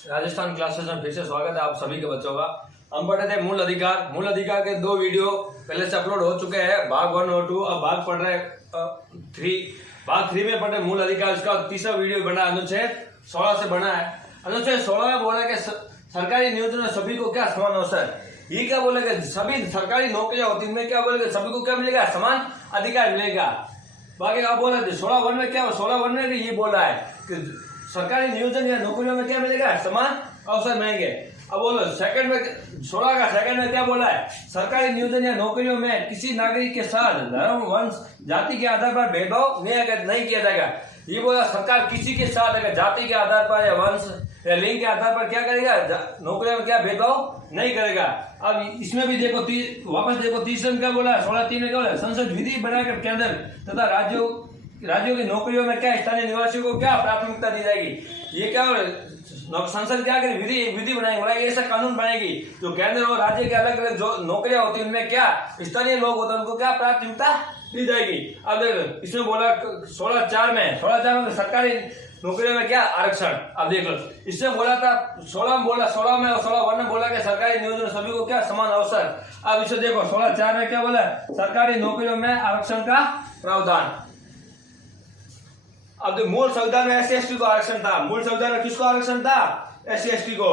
Rajasthan classes में फिर से स्वागत है आप सभी के बच्चों का। हम पढ़े थे मूल अधिकार। मूल अधिकार के 2 वीडियो पहले से अपलोड हो चुके हैं, भाग 1 और 2। अब भाग पढ़ रहे 3। भाग 3 में पढ़े मूल अधिकार। इसका तीसरा वीडियो बना अनुच्छेद 16 से बना है। अनुच्छेद 16 में बोला कि सरकारी नियोजन में सभी को क्या समान अवसर। ये क्या बोलेगा, सभी सरकारी नौकरियां होती है, इनमें क्या बोलेगा, सभी को क्या मिलेगा, समान अधिकार मिलेगा। बाकी आप बोला 16 में क्या, 16 में ये बोला है कि सरकारी नियोजन या नौकरियों में क्या मिलेगा, समान अवसर मिलेंगे। अब बोलो सेकंड में 16 का सेकंड में क्या बोला है, सरकारी नियोजन या नौकरियों में किसी नागरिक के साथ धर्म, वंश, जाति के आधार पर भेदभाव नहीं किया जाएगा। ये बोला सरकार किसी के साथ अगर जाति के आधार पर या वंश या लिंग के आधार पर क्या करेगा, नौकरियों में क्या भेदभाव नहीं करेगा। अब इसमें भी देखो वापस देखो तीसरे में क्या बोला है, 16(3) में क्या बोला है, संसद विधि बनाकर केंद्र तथा राज्यों की नौकरियों में क्या स्थानीय निवासियों को क्या प्राथमिकता दी जाएगी। ये क्या संसद क्या करेगी, विधि बनाएगी, ऐसा कानून बनाएगी जो केंद्र और राज्य के अलग अलग जो नौकरियां होती है उनमें क्या स्थानीय लोग होते हैं उनको क्या प्राथमिकता दी जाएगी। अब देख इसमें बोला 16(4) में सरकारी नौकरियों में क्या आरक्षण। अब देख लो इसमें बोला था 16 में बोला, 16 में और 16(1) में बोला कि सरकारी नियोजन सभी को क्या समान अवसर। अब इसे देखो 16(4) में क्या बोला, सरकारी नौकरियों में आरक्षण का प्रावधान। अब जो मूल संविधान में SC/ST को आरक्षण था, मूल संविधान में किसको आरक्षण था, SC/ST को।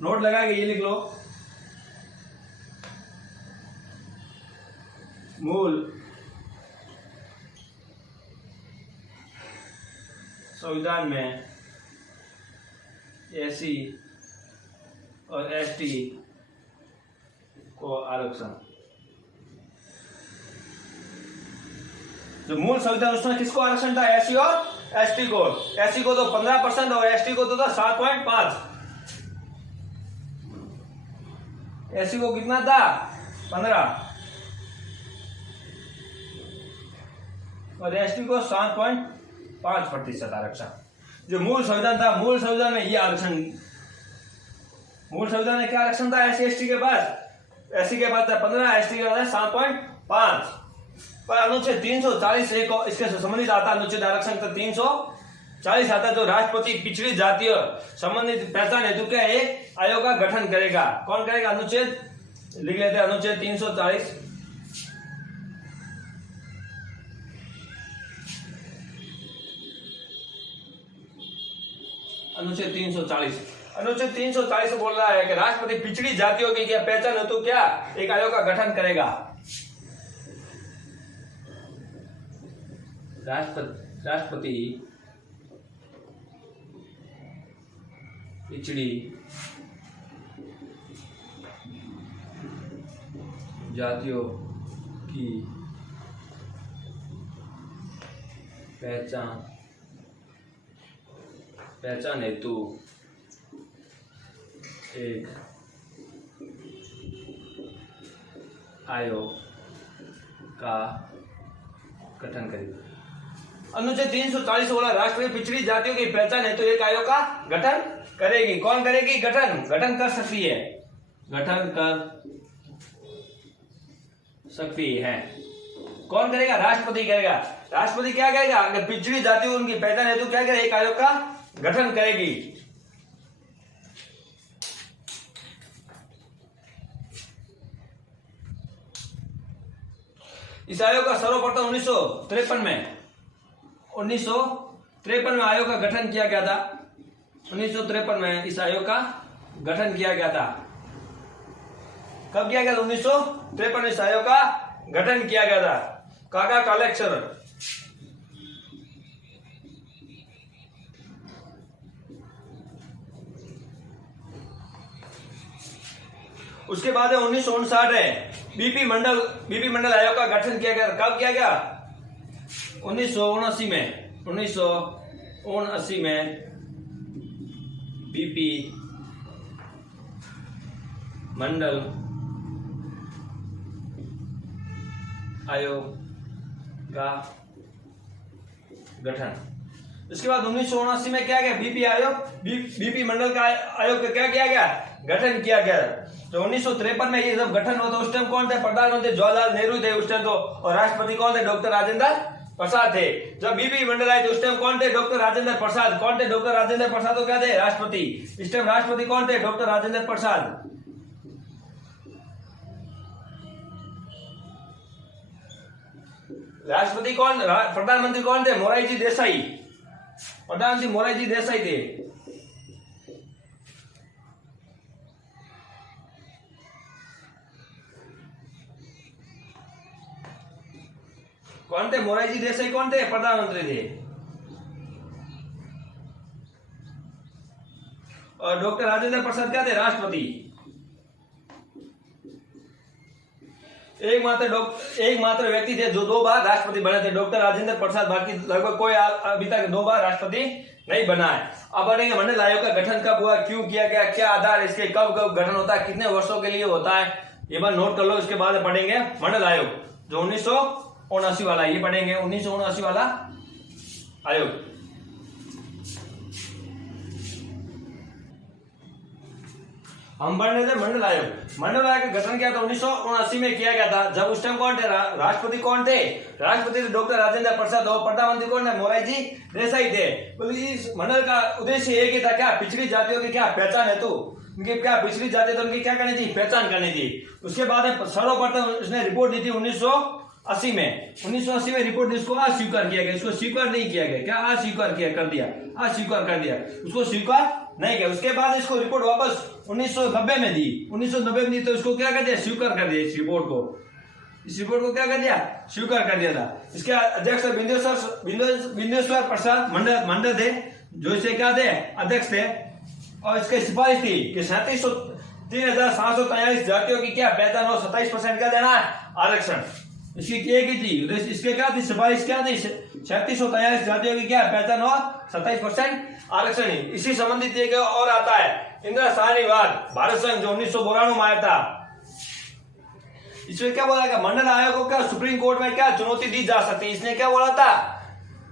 नोट लगाएंगे, ये लिख लो, मूल संविधान में SC और ST को आरक्षण। जो मूल संविधान उसमें किसको आरक्षण था, SC और ST को। SC को तो 15% और ST को तो था 7.5। SC को कितना था, 15 और ST को 7.5% आरक्षण। जो मूल संविधान था, मूल संविधान में ये आरक्षण, मूल संविधान में क्या आरक्षण था, SC/ST के पास, SC के पास था 15, ST के पास है 7.5। पर अनुच्छेद 340 इसके संबंधित आता अनुच्छेद आरक्षण का 340 आता है, जो राष्ट्रपति पिछड़ी जातियों संबंधित पहचान हेतु क्या एक आयोग का गठन करेगा। कौन करेगा, अनुच्छेद लिख लेते हैं, अनुच्छेद 340। अनुच्छेद 340 बोल रहा है कि राष्ट्रपति पिछड़ी जातियों की क्या पहचान हेतु क्या एक आयोग का गठन करेगा। राष्ट्रपति पिछड़ी जातियों की पहचान हेतु एक आयोग का गठन करेगा। अनुच्छेद 340 बोला राष्ट्रीय पिछड़ी जातियों की पहचान है तो एक आयोग का गठन करेगी। कौन करेगी, गठन कर सकती है, गठन कर सकती है। कौन करेगा, राष्ट्रपति करेगा। राष्ट्रपति क्या करेगा, अगर पिछड़ी जातियों उनकी पहचान है तो क्या करेगा, एक आयोग का गठन करेगी। इस आयोग का सर्वप्रथम 1953 में आयोग का गठन किया गया था। 1953 में इस आयोग का गठन किया गया था। कब किया गया था, 1953 में इस आयोग का गठन किया गया था। काका कालेक्शन। उसके बाद है 1959 है बीपी मंडल आयोग का गठन किया गया। कब किया गया, 1979 में बीपी मंडल आयोग का गठन। उसके बाद 1979 में क्या गया, बीपी मंडल का आयोग का क्या किया गया, गठन किया गया। तो 1953 में ये जब गठन हुआ तो उस टाइम कौन थे, प्रधानमंत्री जवाहरलाल नेहरू थे उस टाइम तो, और राष्ट्रपति कौन थे, डॉक्टर राजेंद्र प्रसाद थे। जब बीबी मंडल आए तो उस टाइम कौन थे? डॉक्टर राजेंद्र प्रसाद। कौन थे डॉक्टर राजेंद्र प्रसाद? तो क्या थे? राष्ट्रपति। इस टाइम राष्ट्रपति कौन थे? डॉक्टर राजेंद्र प्रसाद। राष्ट्रपति कौन? प्रधानमंत्री कौन थे? मोरारजी देसाई। प्रधानमंत्री मोरारजी देसाई थे। कौन थे? मोरारजी देसाई कौन थे? प्रधानमंत्री थे। और डॉक्टर राजेंद्र प्रसाद क्या थे? राष्ट्रपति। एकमात्र व्यक्ति थे जो 2 बार राष्ट्रपति बने थे, डॉक्टर राजेंद्र प्रसाद। बाकी लगभग कोई अभी तक 2 बार राष्ट्रपति नहीं बना है। अब बढ़ेंगे मंडल आयोग का गठन कब हुआ, क्यों किया गया, क्या आधार इसके, कब कब गठन होता है, कितने वर्षों के लिए होता है, ये बात नोट कर लो। इसके बाद पढ़ेंगे मंडल आयोग जो 1979 वाला, ये पढ़ेंगे 1979 वाला आयोग। हम पढ़ रहे थे मंडल आयोग। मंडल आयोग का गठन किया था 1979 में किया गया था। जब उस टाइम कौन थे? राष्ट्रपति कौन थे? राष्ट्रपति डॉक्टर राजेंद्र प्रसाद। और प्रधानमंत्री कौन है? मोरारजी देसाई थे। बोले इस मंडल का उद्देश्य एक ही था, क्या? पिछड़ी जातियों की क्या पहचान है, तो उनकी क्या पिछड़ी जाति है तो उनकी क्या करनी थी? पहचान करनी थी। उसके बाद सर्वप्रथम उसने रिपोर्ट दी थी 1980 में। 1980 में रिपोर्ट दी, उसको अस्वीकार किया गया। इसको स्वीकार नहीं किया गया, क्या? अस्वीकार कर दिया, उसको स्वीकार नहीं किया। उसके बाद इसको रिपोर्ट वापस 1990 में दी। 1990 में दी तो इसको क्या कर दिया? स्वीकार कर दिया। इस रिपोर्ट को क्या कर दिया? स्वीकार कर दिया था। इसके अध्यक्ष बिंदेश्वर प्रसाद मंडल थे, जो इसे क्या थे? अध्यक्ष थे। और इसकी सिफारिश थी कि 3743 जातियों की क्या पहचान हो, 27% क्या देना है? आरक्षण। इसकी एक ही थी, इसके क्या थी? सिफारिश क्या थी? 3743 जातियों की क्या पहचान हो, 27% आरक्षण। ही इसी संबंधित एक और आता है इंदिरा साहनीवाद भारत संघ, जो 1992 में आया था। इसमें क्या बोला? मंडल आयोग को क्या सुप्रीम कोर्ट में क्या चुनौती दी जा सकती है? इसने क्या बोला था?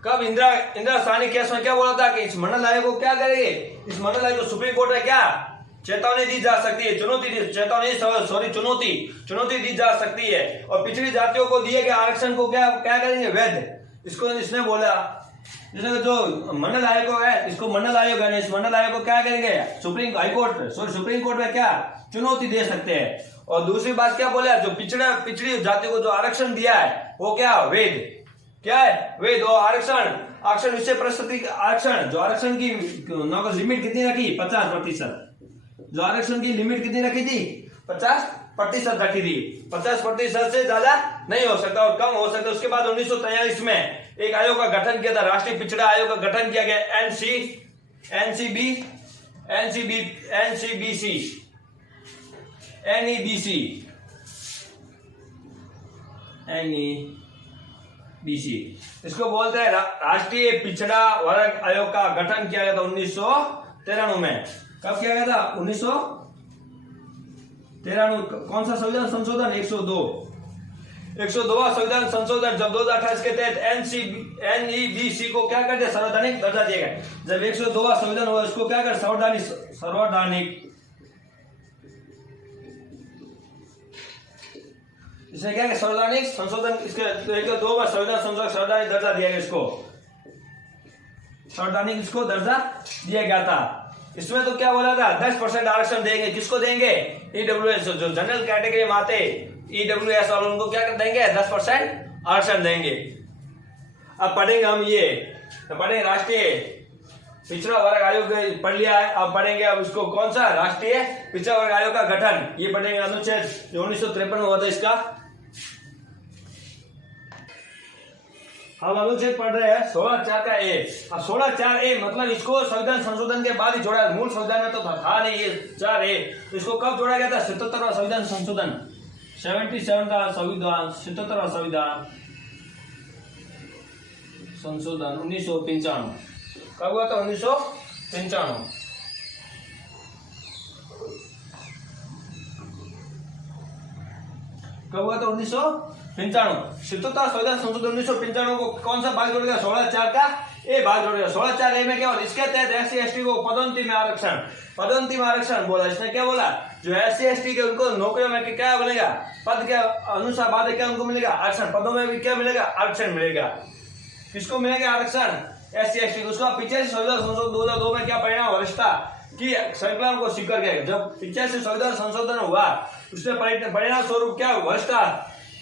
कब? इंदिरा साहनी केस में क्या बोला था कि इस मंडल आयोग को क्या करेंगे? इस मंडल आयोग को सुप्रीम कोर्ट में क्या चेतावनी दी जा सकती है? चुनौती दी जा सकती है। और पिछड़ी जातियों को दिए गए आरक्षण को क्या करेंगे? वैध। इसको इसने बोला, जैसे जो मंडल आयोग है, इसको मंडल आयोग है, इस मंडल आयोग को क्या करेंगे? सुप्रीम कोर्ट में क्या चुनौती दे सकते हैं। और दूसरी बात क्या बोला? जो पिछड़ी जातियों को जो आरक्षण दिया है वो क्या? वैध। क्या है? वैध। और आरक्षण विषय परिस्थिति आरक्षण, जो आरक्षण की लिमिट कितनी रखी? 50%। जो आरक्षण की लिमिट कितनी रखी थी? 50% रखी थी। 50% से ज्यादा नहीं हो सकता और कम हो सकता। उसके बाद 1943 में एक आयोग का गठन किया था, राष्ट्रीय पिछड़ा आयोग का गठन किया गया, NEBC। इसको बोलते हैं राष्ट्रीय पिछड़ा वर्ग आयोग का गठन किया गया था 1993 में। कब किया गया था? 1993। कौन सा संविधान संशोधन? 102वां संविधान संशोधन, जब 2028 के तहत NEBC को क्या कर दिया? संवैधानिक दर्जा दिया गया। जब 102वां संविधान हुआ, इसको क्या कर? सर्वधानिक। इसने क्या? संवैधानिक संशोधन। इसके 102वां संविधान संशोधन संवैधानिक दर्जा दिया गया। इसको संवैधानिक इसको दर्जा दिया गया था। इसमें तो क्या बोला था? 10% आरक्षण देंगे। किसको देंगे? EWS, जो जनरल कैटेगरी में आते EWS वाले, उनको क्या कर देंगे? 10% आरक्षण देंगे। अब पढ़ेंगे हम पढ़ेंगे राष्ट्रीय पिछड़ा वर्ग आयोग पढ़ लिया है। अब पढ़ेंगे अब इसको कौन सा? राष्ट्रीय पिछड़ा वर्ग आयोग का गठन। ये पढ़ेंगे अनुच्छेद जो 1953 में हुआ था इसका। हम अनुच्छेद पढ़ रहे हैं 16(4)A। अब 16(4)A मतलब इसको संविधान संशोधन के बाद ही जोड़ा। मूल संविधान में तो था नहीं ये 4A। तो इसको कब जोड़ा गया था? 77वां संविधान संशोधन, 77 का संविधान, 77वां संविधान संशोधन 1995। कब हुआ था? 1995। कब हुआ था? 1995। 77वां संविधान संशोधन 1995 को कौन सा भाग जोड़ेगा? 16(4) का ए भाग जोड़ेगा। 16(4)A में क्या होगा? इसके तहत SC/ST को पदोन्नति में आरक्षण बोला। इसने क्या बोला? जो SC/ST के उनको नौकरियों में क्या मिलेगा? पद के अनुसार बाद क्या उनको मिलेगा? आरक्षण। पदों में भी क्या मिलेगा? आरक्षण मिलेगा। किसको मिलेगा आरक्षण? SC ST। उसका 85 संविधान संशोधन 2002 में क्या परिणाम? वरिष्ठता की संकलन को स्वीकार किया। जब 85 संविधान संशोधन हुआ उसने परिणाम स्वरूप क्या? वरिष्ठता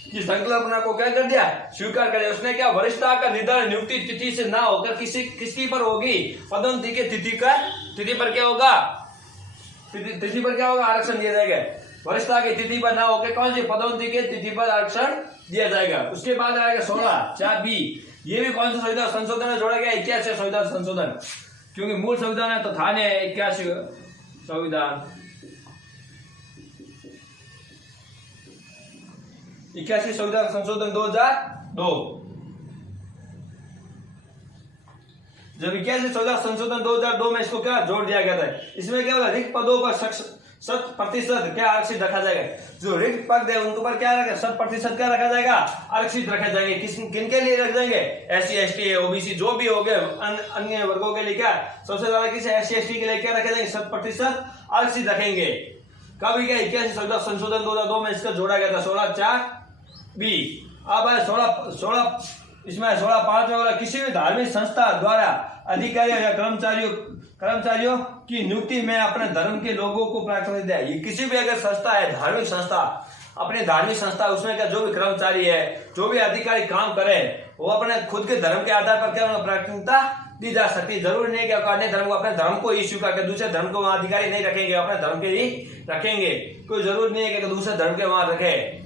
की संकल्पना को क्या कर दिया? स्वीकार कर दिया। उसने क्या? वरिष्ठता का निर्धारण नियुक्ति तिथि से ना होकर किसकी पर होगी? पदोन्नति के तिथि पर क्या होगा? तिथि पर क्या होगा? आरक्षण दिया जाएगा। वरिष्ठता की तिथि पर ना होकर कौन सी? पदोन्नति के तिथि पर आरक्षण दिया जाएगा। उसके बाद आएगा 16(4)(b). ये भी कौन सा संविधान संशोधन में जोड़ा गया? 81 संविधान संशोधन, क्योंकि मूल संविधान है तो था नहीं 81 संविधान। 81 संविधान संशोधन 2002। जब 81 संविधान संशोधन 2002 में इसको क्या जोड़ दिया गया था? इसमें क्या होगा? रिक्त पदों पर 100% क्या आरक्षित रखा जाएगा? जो रिक्त पद है उनको पर क्या रखा? 100% क्या रखा जाएगा? आरक्षित रखे जाएंगे। किन के लिए रख जाएंगे? SC ST OBC जो भी हो गए अन्य वर्गों के लिए क्या सबसे ज्यादा किसे? SC ST के लिए क्या रखे जाएंगे? 100% आरक्षित रखेंगे। कभी क्या 81 संविधान संशोधन 2002 में इसका जोड़ा गया था 16(4)(b). अब है 16 इसमें 16(5) में बोला किसी भी धार्मिक संस्था द्वारा अधिकारियों या कर्मचारियों की नियुक्ति में अपने धर्म के लोगों को प्राथमिकता है। ये किसी भी अगर संस्था है, धार्मिक संस्था, अपनी धार्मिक संस्था, उसमें क्या जो भी कर्मचारी है, जो भी अधिकारी काम करे, वो अपने खुद के धर्म के आधार पर क्या प्राथमिकता दी जा सकती है। जरूरी नहीं कि अन्य धर्म को, अपने धर्म को ही स्वीकार कर, दूसरे धर्म को वहां अधिकारी नहीं रखेंगे, अपने धर्म के ही रखेंगे। कोई जरूरी नहीं है कि दूसरे धर्म के वहां रखे।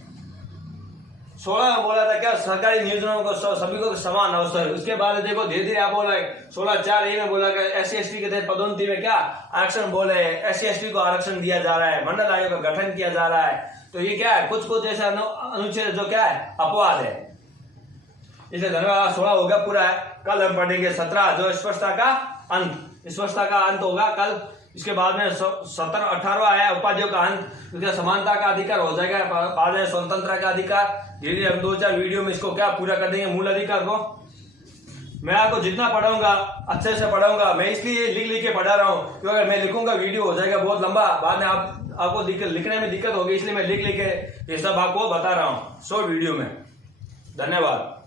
16 में बोला था क्या? सरकारी नियोजनों को सभी को समान अवसर। उसके बाद देखो धीरे धीरे आप बोला 16(4)(a) में बोला SC ST के तहत पदोन्नति में क्या आरक्षण बोले, SC ST को आरक्षण दिया जा रहा है, मंडल आयोग का गठन किया जा रहा है। तो ये क्या है? कुछ ऐसा अनुच्छेद जो क्या है? अपवाद है। इसलिए धन्यवाद। 16 हो गया पूरा है। कल हम पढ़ेंगे 17 जो स्पष्टता का अंत। स्पष्टता का अंत होगा कल। इसके बाद में 17-18 है उपाधियों का अंत। उसका समानता का अधिकार हो जाएगा। बाद में स्वतंत्रता का अधिकार। धीरे धीरे हम 2-4 वीडियो में इसको क्या पूरा कर देंगे मूल अधिकार को। मैं आपको जितना पढ़ाऊंगा अच्छे से पढ़ाऊंगा। मैं इसलिए लिख के पढ़ा रहा हूँ क्योंकि अगर मैं लिखूंगा वीडियो हो जाएगा बहुत लंबा, बाद में आपको लिखने में दिक्कत होगी। इसलिए मैं लिख के ये सब आपको बता रहा हूँ शॉर्ट वीडियो में। धन्यवाद।